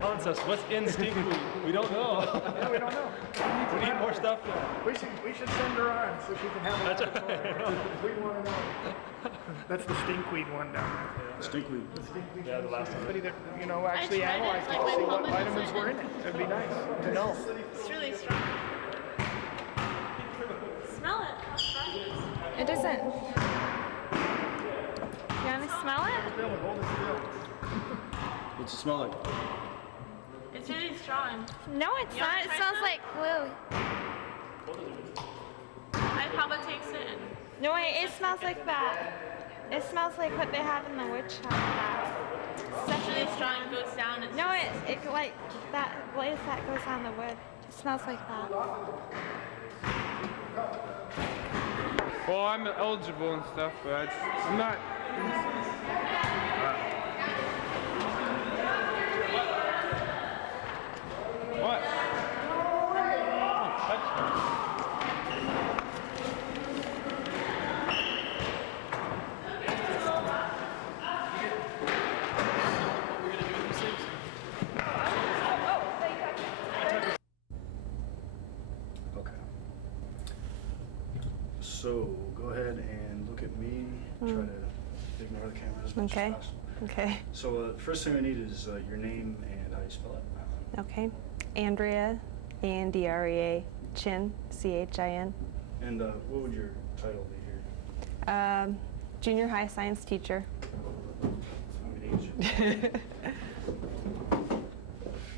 Us. What's in stinkweed? We don't know. Yeah, we don't know. We need more stuff. We should send her on so she can have a laboratory. We want to know. That's the stinkweed one down there. Yeah. Stinkweed. Yeah, the last one. Somebody that actually analyzed it to see what vitamins were in it. That'd be nice to know. It's really strong. Smell it. How strong it is. It doesn't. You want to smell it? What's it smell like? It's really strong. No, it's not. It smells like glue. I'd probably taste it. No, it smells like that. It smells like what they have in the wood shop. It's really strong. It goes down. It's No, it like that glaze that goes on the wood. It smells like that. Well, I'm eligible and stuff, but I'm not. What? Okay. So go ahead and look at me. Try to ignore the camera as much as possible. Okay. So the first thing I need is your name and how you spell it. Okay. Andrea, Andrea Chin, Chin. And what would your title be here? Junior high science teacher. How many age?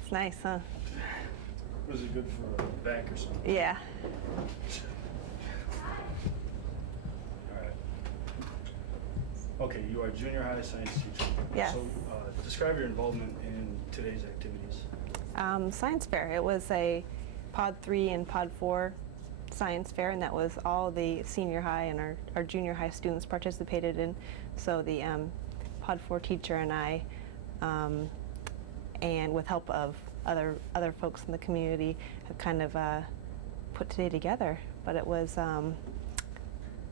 It's nice, huh? Was it good for a back or something? Yeah. All right. Okay, you are junior high science teacher. Yes. So describe your involvement in today's activities. Science fair. It was a Pod 3 and Pod 4 science fair, and that was all the senior high and our junior high students participated in. So the Pod 4 teacher and I, and with help of other folks in the community, have kind of put today together. But it was,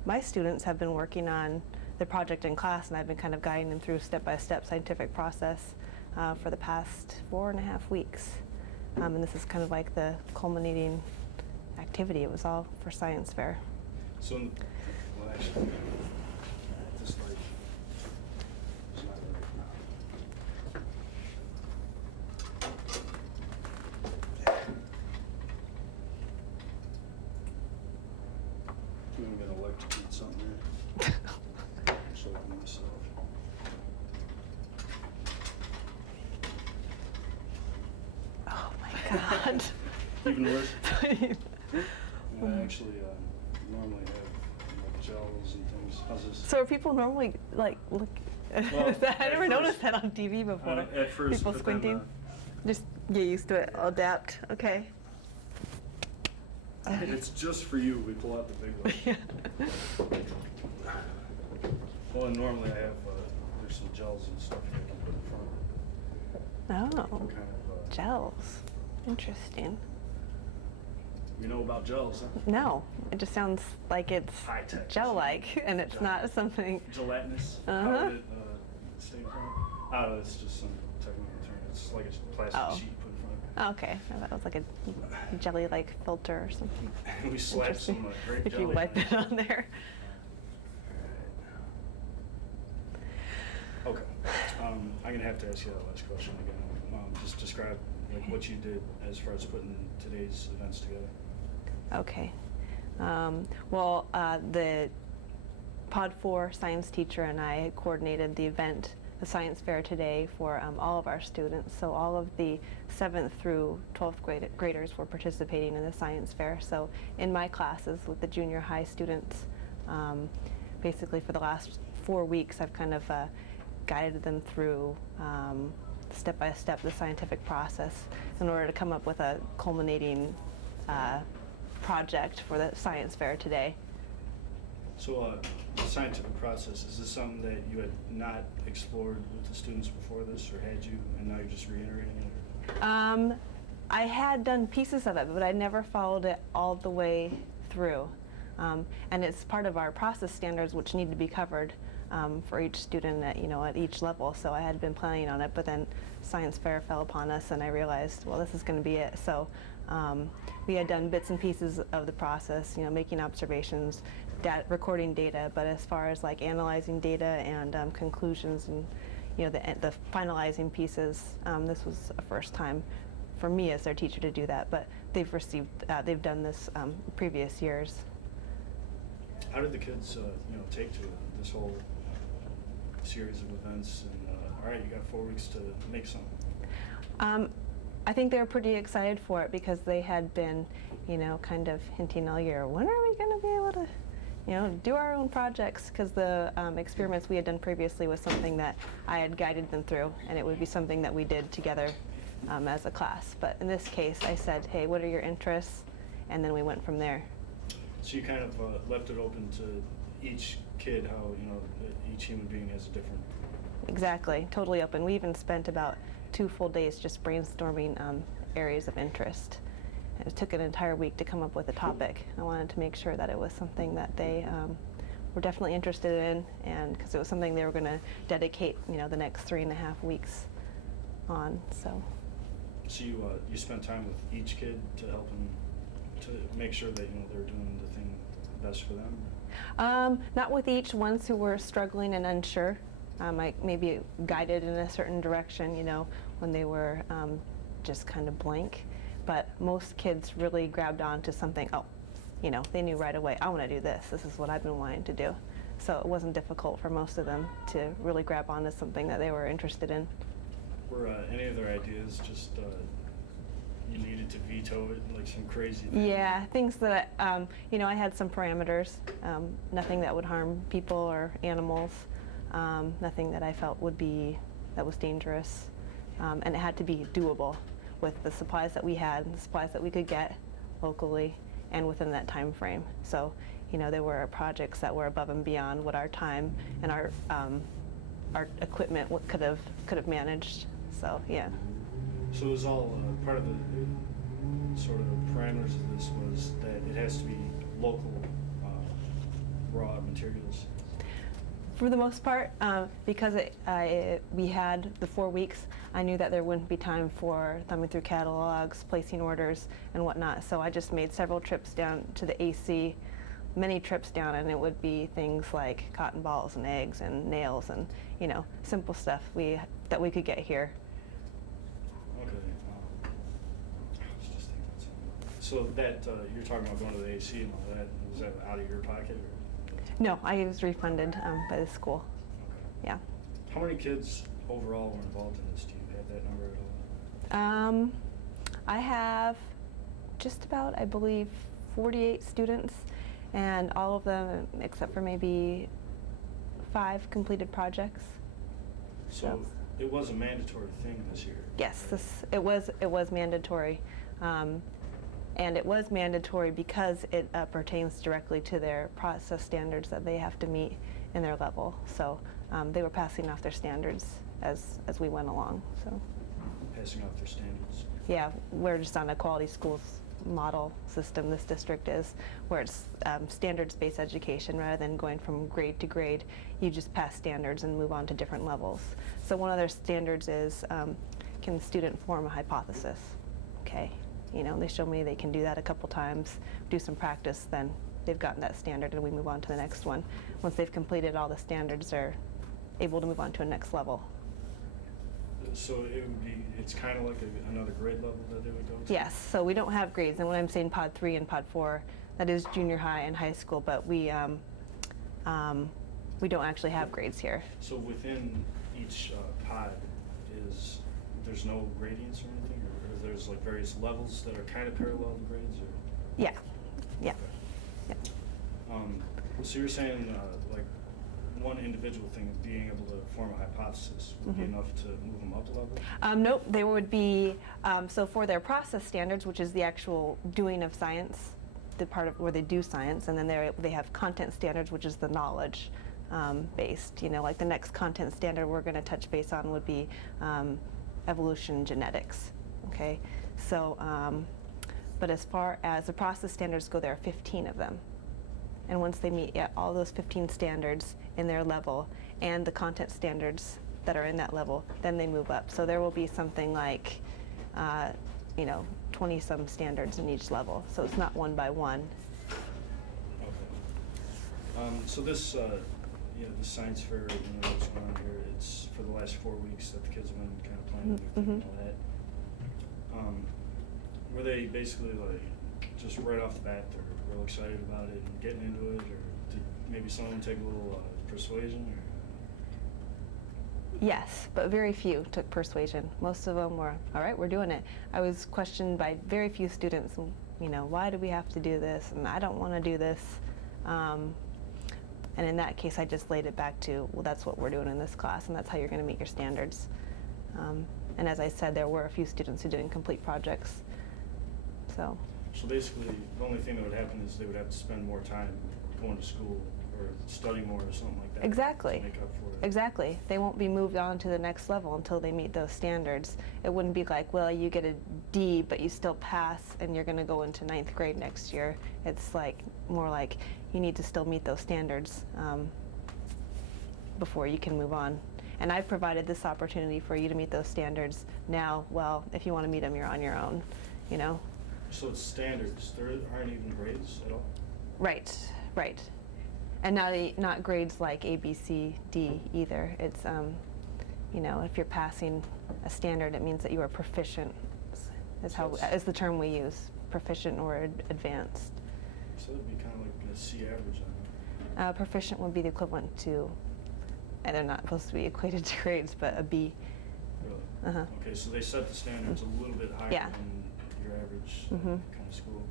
my students have been working on the project in class, and I've been kind of guiding them through step-by-step scientific process for the past 4.5 weeks. And this is kind of like the culminating activity. It was all for science fair. So, well, actually, this light is not right now. I'm gonna electrocute something here. I'm soaking myself. Oh my God. Even worse. I actually normally have gels and things. How's this? So are people normally like look? Well, I never noticed that on TV before. At first, people but squinting. Just get used to it. Adapt. Okay. It's just for you. We pull out the big one. Well, and normally I have there's some gels and stuff that I can put in front of it. Oh, Kind of. gels. Interesting. You know about gels, huh? No, it just sounds like it's High-tech. gel-like, and it's not something. Gelatinous. Uh-huh. How would it stay in front of it? Oh, it's just some technical term. It's like a plastic sheet you put in front of it. Okay, I thought it was like a jelly-like filter or something. We slap some grape If jelly you wipe on it on there. Okay. I'm gonna have to ask you that last question again. Just describe like what you did as far as putting today's events together. Okay. The Pod 4 science teacher and I coordinated the event, the science fair today for all of our students. So all of the 7th through 12th graders were participating in the science fair. So in my classes with the junior high students, basically for the last 4 weeks, I've kind of guided them through step by step the scientific process in order to come up with a culminating project for the science fair today. So the scientific process, is this something that you had not explored with the students before this, or had you, and now you're just reiterating it? I had done pieces of it, but I never followed it all the way through. And it's part of our process standards, which need to be covered for each student at, at each level. So I had been planning on it, but then science fair fell upon us, and I realized, well, this is going to be it. So we had done bits and pieces of the process, making observations, recording data, but as far as like analyzing data and conclusions and the finalizing pieces, this was a first time for me as their teacher to do that. But they've done this previous years. How did the kids, take to it, this whole series of events? And all right, you got 4 weeks to make something. I think they were pretty excited for it because they had been, kind of hinting all year, when are we going to be able to, do our own projects? Because the experiments we had done previously was something that I had guided them through, and it would be something that we did together as a class. But in this case, I said, hey, what are your interests? And then we went from there. So you kind of left it open to each kid, how, each human being has a different... Exactly, totally open. We even spent about 2 full days just brainstorming areas of interest. It took an entire week to come up with a topic. I wanted to make sure that it was something that they were definitely interested in, and because it was something they were going to dedicate, the next 3.5 weeks on. So you spent time with each kid to help them to make sure that they're doing the thing best for them? Not with each. Ones who were struggling and unsure. I maybe guided in a certain direction, when they were just kind of blank. But most kids really grabbed on to something, they knew right away, I want to do this. This is what I've been wanting to do. So it wasn't difficult for most of them to really grab on to something that they were interested in. Were any of their ideas just you needed to veto it, like some crazy thing? Yeah, things that, I had some parameters, nothing that would harm people or animals, nothing that I felt that was dangerous, and it had to be doable with the supplies that we had and the supplies that we could get locally and within that time frame. So, there were projects that were above and beyond what our time and our equipment could have managed. So, yeah. So it was all part of the sort of parameters of this was that it has to be local raw materials. For the most part, because we had the 4 weeks, I knew that there wouldn't be time for thumbing through catalogs, placing orders, and whatnot. So I just made several trips down to the AC, many trips down, and it would be things like cotton balls and eggs and nails and simple stuff that we could get here. Okay. I was just thinking something. So that you're talking about going to the AC and all that. Was that out of your pocket? Or? No, I was refunded by the school. Okay. Yeah. How many kids overall were involved in this? Do you have that number at all? I have just about, I believe, 48 students, and all of them, except for maybe 5 completed projects. So it was a mandatory thing this year. Yes, it was mandatory, and it was mandatory because it pertains directly to their process standards that they have to meet in their level. So they were passing off their standards as we went along. So Passing off their standards. yeah, we're just on a quality schools model system. This district is where it's standards-based education rather than going from grade to grade. You just pass standards and move on to different levels. So one of their standards is, can the student form a hypothesis? Okay, they show me they can do that a couple times, do some practice, then they've gotten that standard and we move on to the next one. Once they've completed all the standards, they're able to move on to a next level. So it's kind of like another grade level that they would go to? Yes, so we don't have grades, and when I'm saying Pod 3 and Pod 4, that is junior high and high school, but we don't actually have grades here. So within each pod there's no gradients or anything, or there's like various levels that are kind of parallel to grades, or? Yeah, yeah. Okay. So you're saying like one individual thing, being able to form a hypothesis would be enough to move them up a level? Nope, they would be, so for their process standards, which is the actual doing of science, the part of where they do science, and then they have content standards, which is the knowledge based. Like the next content standard we're going to touch base on would be evolution genetics. Okay, so, but as far as the process standards go, there are 15 of them. And once they meet all those 15 standards in their level and the content standards that are in that level, then they move up. So there will be something like, 20-some standards in each level. So it's not one by one. Okay. So this, the science fair, what's going on here, it's for the last 4 weeks that the kids have been kind of planning their thing and all that. Were they basically like, just right off the bat, they're real excited about it and getting into it, or did maybe someone take a little persuasion? Or? Yes, but very few took persuasion. Most of them were, all right, we're doing it. I was questioned by very few students, why do we have to do this? And I don't want to do this. And in that case, I just laid it back to, well, that's what we're doing in this class, and that's how you're going to meet your standards. And as I said, there were a few students who didn't complete projects. So basically, the only thing that would happen is they would have to spend more time going to school or studying more or something like that. Exactly. To make up for it. Exactly. They won't be moved on to the next level until they meet those standards. It wouldn't be like, well, you get a D, but you still pass, and you're going to go into 9th grade next year. It's like more like you need to still meet those standards before you can move on. And I've provided this opportunity for you to meet those standards now. Well, if you want to meet them, you're on your own, So it's standards. There aren't even grades at all? Right. And not grades like A, B, C, D either. It's, if you're passing a standard, it means that you are proficient, is the term we use, proficient or advanced. So it'd be kind of like a C average on it. Proficient would be the equivalent to, and they're not supposed to be equated to grades, but a B. Really? Uh-huh. Okay, so they set the standards a little bit higher than your average kind of school.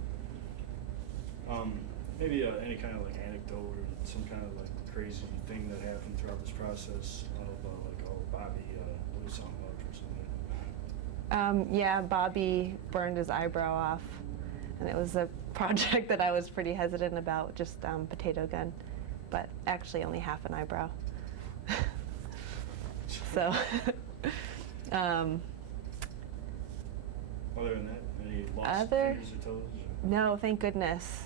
Maybe any kind of like anecdote or some kind of like crazy thing that happened throughout this process of Bobby blew something up or something. Yeah, Bobby burned his eyebrow off, and it was a project that I was pretty hesitant about, just potato gun, but actually only half an eyebrow. So. Other than that, any lost fingers or toes? No, thank goodness.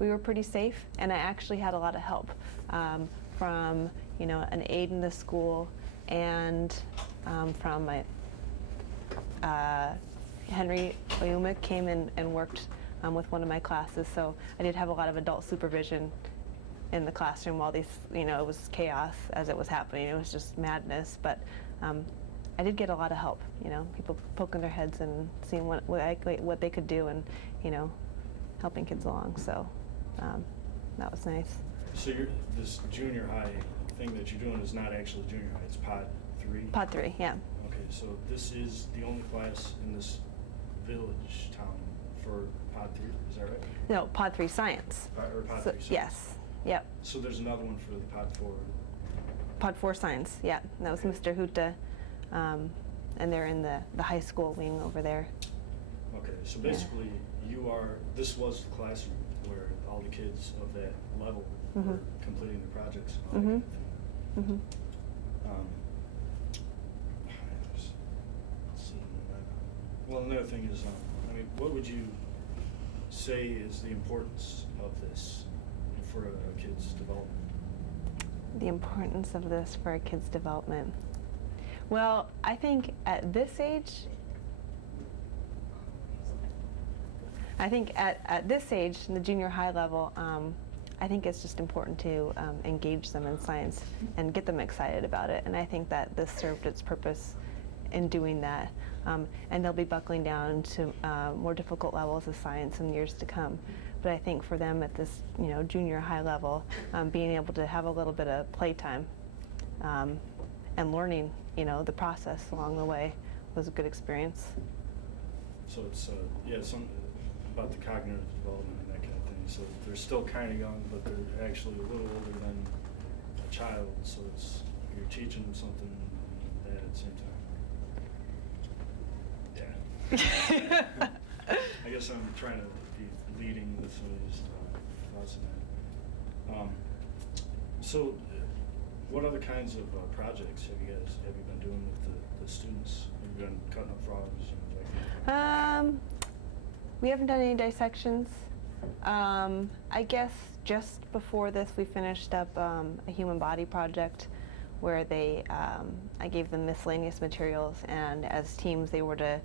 We were pretty safe, and I actually had a lot of help from an aide in the school and from my Henry Oyuma came in and worked with one of my classes, so I did have a lot of adult supervision in the classroom while it was chaos as it was happening. It was just madness, but I did get a lot of help, people poking their heads and seeing what they could do and, helping kids along. So that was nice. So this junior high thing that you're doing is not actually junior high, it's Pod 3? Pod 3, yeah. Okay, so this is the only class in this village town for Pod 3, is that right? No, Pod 3 Science. Or Pod 3 Science? Yes, yep. So there's another one for the Pod 4? Pod 4 Science, yeah. That was Mr. Huta, and they're in the high school wing over there. Okay, so basically this was the classroom where all the kids of that level were completing their projects and all that kind of thing. Well, another thing is, what would you say is the importance of this for a kid's development? The importance of this for a kid's development. Well, I think at this age, in the junior high level, I think it's just important to engage them in science and get them excited about it. And I think that this served its purpose in doing that. And they'll be buckling down to more difficult levels of science in years to come. But I think for them at this, junior high level, being able to have a little bit of playtime and learning, the process along the way was a good experience. So it's some about the cognitive development and that kind of thing. So they're still kind of young, but they're actually a little older than a child. So you're teaching them something and that at the same time. Yeah. I guess I'm trying to be leading with some of these thoughts in that. So, what other kinds of projects have you been doing with the students? Have you been cutting up frogs and like that? We haven't done any dissections. I guess just before this, we finished up a human body project where I gave them miscellaneous materials, and as teams, they were to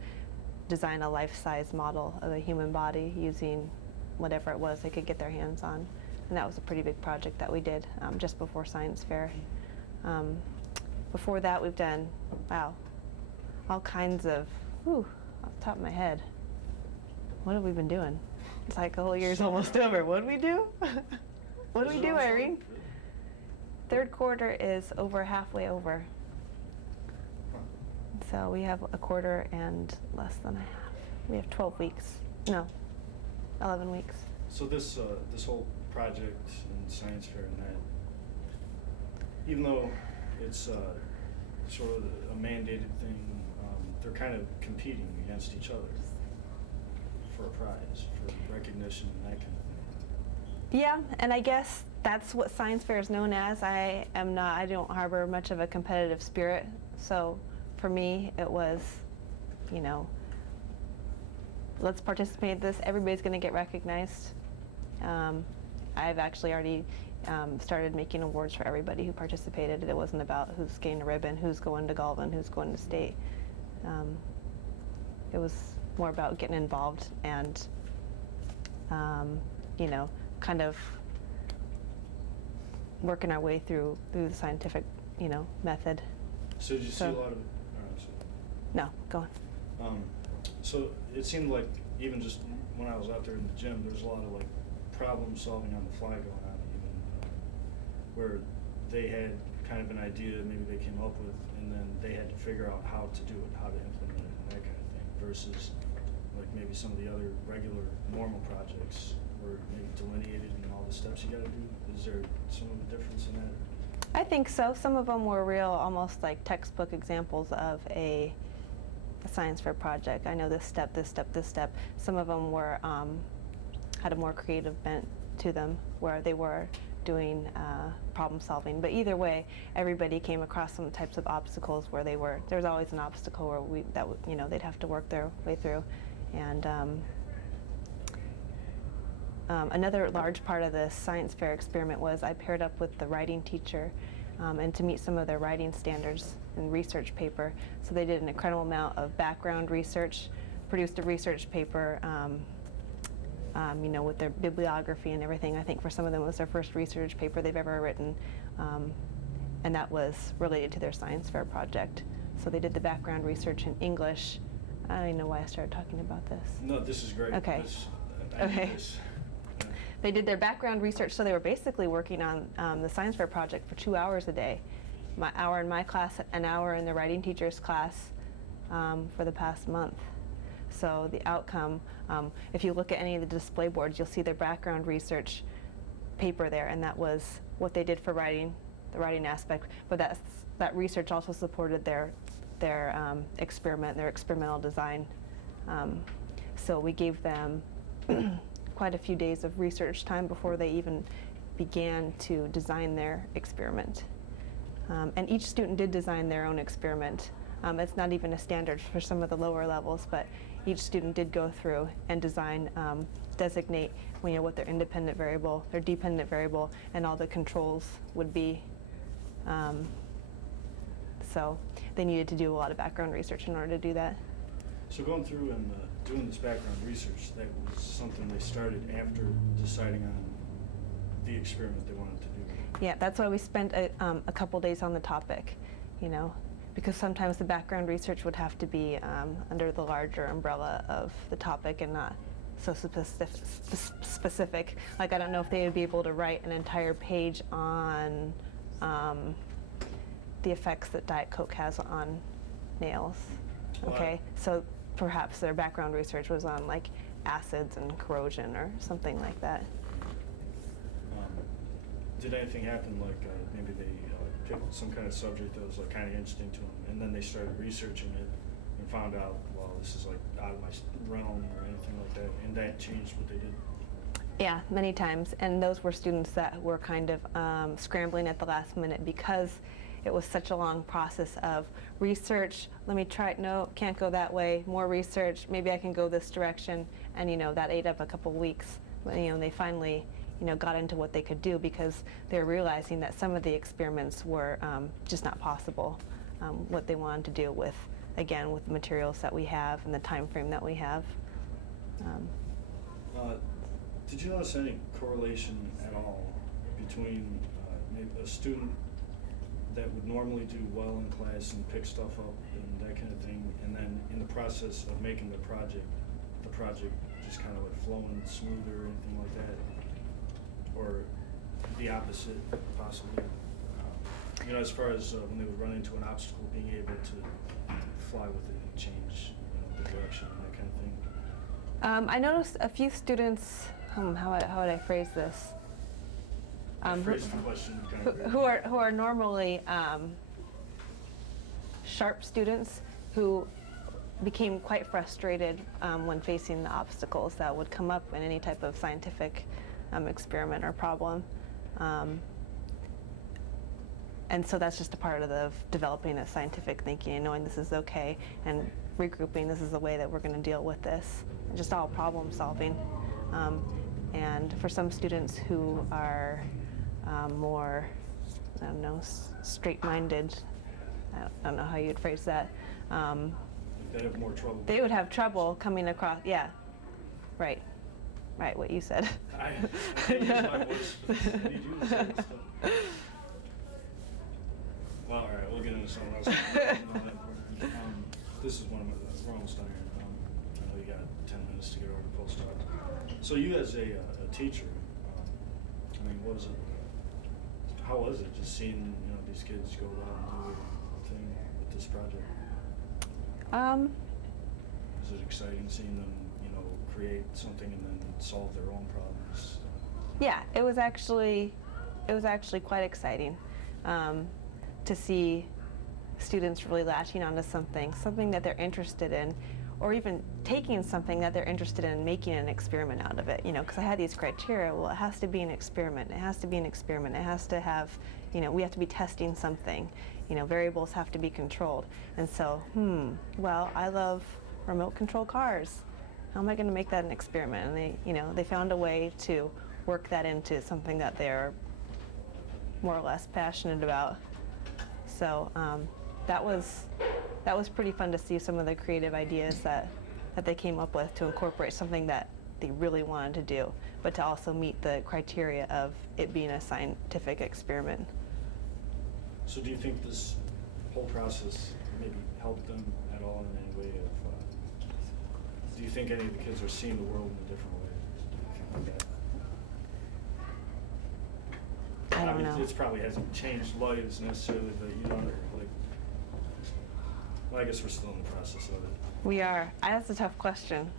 design a life-size model of a human body using whatever it was they could get their hands on. And that was a pretty big project that we did just before science fair. Before that, we've done, wow, all kinds of, off the top of my head, what have we been doing? It's like the whole year's almost over. What did we do? What did we do, Irene? Third quarter is over halfway over. So we have a quarter and less than a half. We have 12 weeks. No, 11 weeks. So this whole project and science fair and that, even though it's sort of a mandated thing, they're kind of competing against each other for a prize, for recognition and that kind of thing. Yeah, and I guess that's what science fair is known as. I don't harbor much of a competitive spirit, so for me it was, let's participate in this. Everybody's going to get recognized. I've actually already started making awards for everybody who participated. It wasn't about who's getting a ribbon, who's going to Galvin, who's going to state. It was more about getting involved and, kind of working our way through the scientific, method. So did you see a lot of? No, go on. So it seemed like even just when I was out there in the gym, there's a lot of like problem solving on the fly going on, even where they had kind of an idea maybe they came up with, and then they had to figure out how to do it, how to implement it, and that kind of thing, versus like maybe some of the other regular normal projects were maybe delineated in all the steps you got to do. Is there some of a difference in that? I think so. Some of them were real, almost like textbook examples of a science fair project. I know this step, this step, this step. Some of them were had a more creative bent to them, where they were doing problem solving. But either way, everybody came across some types of obstacles where there's always an obstacle where they'd have to work their way through. And another large part of the science fair experiment was I paired up with the writing teacher and to meet some of their writing standards and research paper. So they did an incredible amount of background research, produced a research paper with their bibliography and everything. I think for some of them it was their first research paper they've ever written, and that was related to their science fair project. So they did the background research in English. I don't even know why I started talking about this. No, this is great. Okay. I need Okay. this. Yeah. They did their background research, so they were basically working on the science fair project for 2 hours a day. An hour in my class, an hour in the writing teacher's class for the past month. So the outcome, if you look at any of the display boards, you'll see their background research paper there, and that was what they did for writing, the writing aspect. But that research also supported their experiment, their experimental design. So we gave them quite a few days of research time before they even began to design their experiment. And each student did design their own experiment. It's not even a standard for some of the lower levels, but each student did go through and design, designate what their independent variable, their dependent variable, and all the controls would be. So they needed to do a lot of background research in order to do that. So going through and doing this background research, that was something they started after deciding on the experiment they wanted to do. Yeah, that's why we spent a couple days on the topic, because sometimes the background research would have to be under the larger umbrella of the topic and not so specific. Like, I don't know if they would be able to write an entire page on the effects that Diet Coke has on nails. Okay, so perhaps their background research was on like acids and corrosion or something like that. Did anything happen like maybe they picked some kind of subject that was like kind of interesting to them, and then they started researching it and found out, well, this is like out of my realm or anything like that, and that changed what they did? Yeah, many times, and those were students that were kind of scrambling at the last minute because it was such a long process of research. Let me try it. No, can't go that way. More research. Maybe I can go this direction. And that ate up a couple weeks they finally got into what they could do because they were realizing that some of the experiments were just not possible. What they wanted to do with the materials that we have and the time frame that we have. Did you notice any correlation at all between maybe a student that would normally do well in class and pick stuff up and that kind of thing, and then in the process of making the project just kind of like flowing smoother or anything like that? Or the opposite, possibly? As far as when they would run into an obstacle, being able to fly with it and change the direction and that kind of thing? I noticed a few students, how would I phrase this? Phrase the question kind of weird. Who are normally sharp students who became quite frustrated when facing the obstacles that would come up in any type of scientific experiment or problem. And so that's just a part of developing a scientific thinking and knowing this is okay and regrouping, this is the way that we're going to deal with this. And just all problem solving. And for some students who are more, I don't know, straight-minded, I don't know how you'd phrase that. They'd have more trouble. They would have trouble coming across, yeah, right, what you said. I can't use my voice, but I need you to say stuff. Well, all right, we'll get into something else. This is one of my, we're almost done here. I know you got 10 minutes to get over to postdoc. So you as a teacher, how was it just seeing these kids go out and do their thing with this project? Is it exciting seeing them, create something and then solve their own problems? Yeah, it was actually quite exciting to see students really latching onto something that they're interested in, or even taking something that they're interested in and making an experiment out of it. Because I had these criteria. Well, it has to be an experiment. It has to be an experiment. It has to have, we have to be testing something. Variables have to be controlled. And so, well, I love remote control cars. How am I going to make that an experiment? And they found a way to work that into something that they're more or less passionate about. So that was pretty fun to see some of the creative ideas that they came up with to incorporate something that they really wanted to do, but to also meet the criteria of it being a scientific experiment. So do you think this whole process maybe helped them at all in any way? Do you think any of the kids are seeing the world in a different way? Like that? I don't know. It probably hasn't changed lives necessarily, but well, I guess we're still in the process of it. We are. That's a tough question.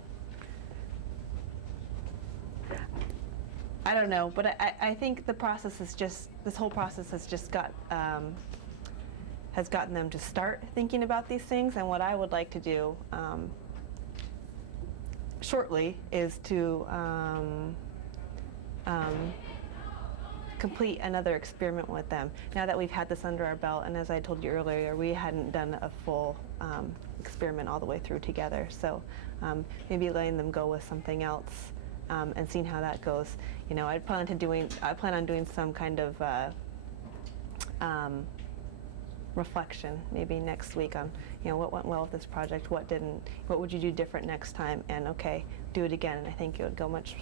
I don't know, but I think the process is this whole process has just has gotten them to start thinking about these things. And what I would like to do shortly is to complete another experiment with them. Now that we've had this under our belt, and as I told you earlier, we hadn't done a full experiment all the way through together. So maybe letting them go with something else and seeing how that goes. I plan on doing some kind of reflection maybe next week on what went well with this project, what didn't, what would you do different next time, and okay, do it again. And I think it would go much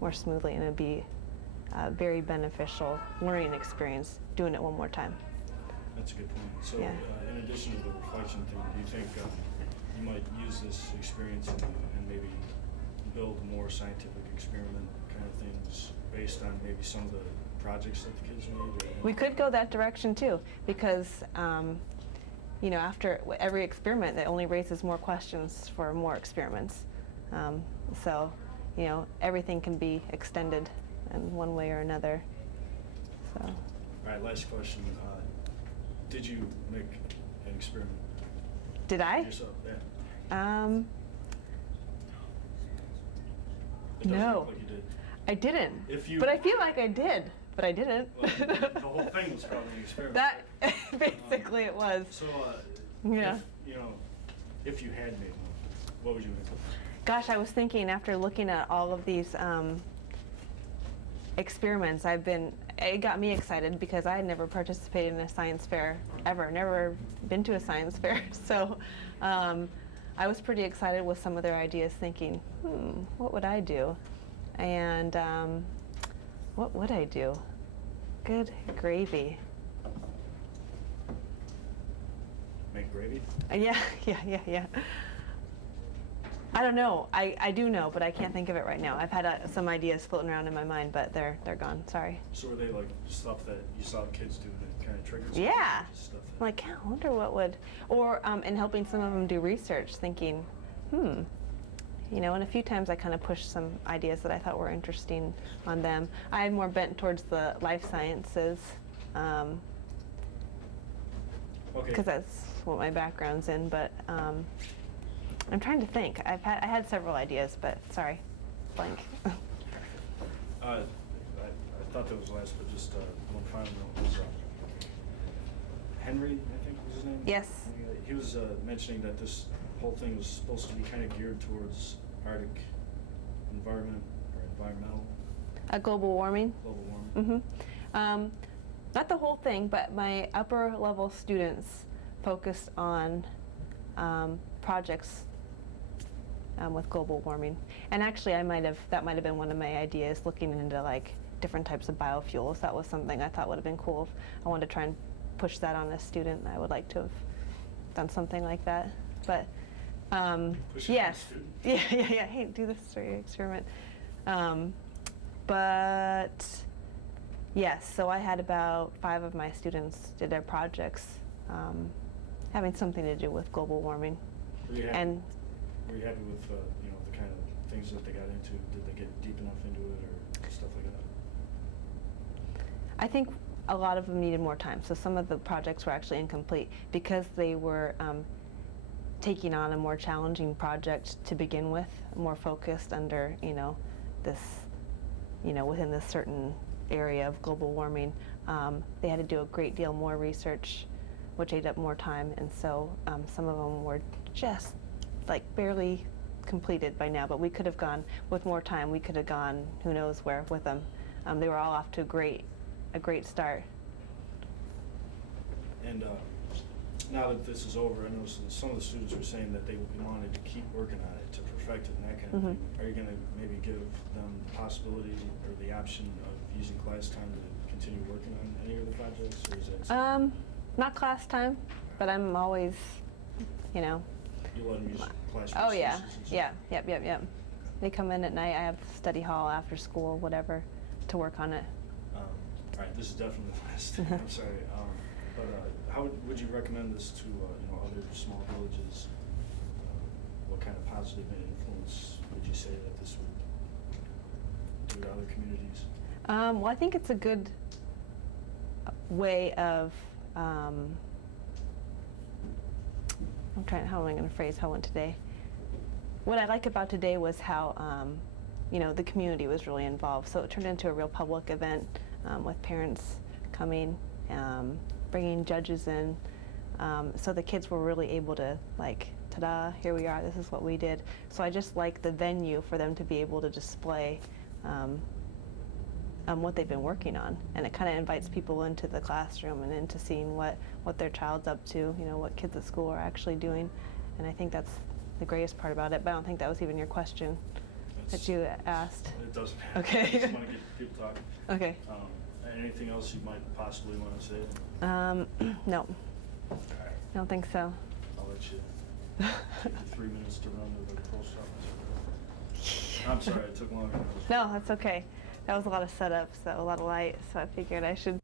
more smoothly, and it would be a very beneficial learning experience doing it one more time. That's a good point. So Yeah. In addition to the reflection thing, do you think you might use this experience and maybe build more scientific experiment kind of things based on maybe some of the projects that the kids made? We could go that direction too, because after every experiment, that only raises more questions for more experiments. So everything can be extended in one way or another. So. All right, last question. Did you make an experiment? Did I? Yourself, yeah. It doesn't No. look like you did. I didn't. If you- But I feel like I did, but I didn't. Well, the whole thing was probably an experiment. That basically it was. So, Yeah. if you had made one, what would you make? Gosh, I was thinking after looking at all of these experiments, it got me excited because I had never participated in a science fair ever, never been to a science fair. So I was pretty excited with some of their ideas, thinking, what would I do? And what would I do? Good gravy. Make gravy? Yeah. I don't know. I do know, but I can't think of it right now. I've had some ideas floating around in my mind, but they're gone. Sorry. So were they like stuff that you saw the kids do that kind of triggered? Yeah. Stuff that, I'm like, I wonder what would, or in helping some of them do research, thinking, and a few times I kind of pushed some ideas that I thought were interesting on them. I'm more bent towards the life sciences, because that's what my background's in. But I'm trying to think. I had several ideas, but sorry, blank. I thought that was last, but just one final note was Henry, I think was his name? Yes. He was mentioning that this whole thing was supposed to be kind of geared towards Arctic environment or environmental. Global warming. Global warming. Not the whole thing, but my upper level students focused on projects with global warming. And actually, that might have been one of my ideas, looking into like different types of biofuels. That was something I thought would have been cool. If I wanted to try and push that on a student, I would like to have done something like that. But yes, yeah. Hey, do this for your experiment. But yes, so I had about 5 of my students did their projects having something to do with global warming. Were you happy with the kind of things that they got into? Did they get deep enough into it or stuff like that? I think a lot of them needed more time. So some of the projects were actually incomplete because they were taking on a more challenging project to begin with, more focused under, this, within this certain area of global warming. They had to do a great deal more research, which ate up more time, and so some of them were just like barely completed by now, but we could have gone with more time. We could have gone who knows where with them. They were all off to a great start. And now that this is over, I know some of the students were saying that they wanted to keep working on it, to perfect it and that kind of thing. Are you going to maybe give them the possibility or the option of using class time to continue working on any of the projects, or is that not class time, but I'm always, You let them use class Oh yeah, resources and stuff? yeah, yep. They come in at night. I have study hall after school, whatever, to work on it. All right, this is definitely the last thing. I'm sorry, but how would you recommend this to other small villages? What kind of positive influence would you say that this would do to other communities? Well, I think it's a good way of. How am I going to phrase how I went today? What I like about today was how, the community was really involved. So it turned into a real public event with parents coming, bringing judges in. So the kids were really able to, like, ta-da, here we are, this is what we did. So I just like the venue for them to be able to display what they've been working on. And it kind of invites people into the classroom and into seeing what their child's up to, what kids at school are actually doing. And I think that's the greatest part about it, but I don't think that was even your question that you asked. It doesn't matter. Okay. I just want to get people talking. Okay. Anything else you might possibly want to say? No. All right. I don't think so. I'll let you take the 3 minutes to run to the post office. I'm sorry, it took longer than I was. No, that's okay. That was a lot of setup, so a lot of light, so I figured I should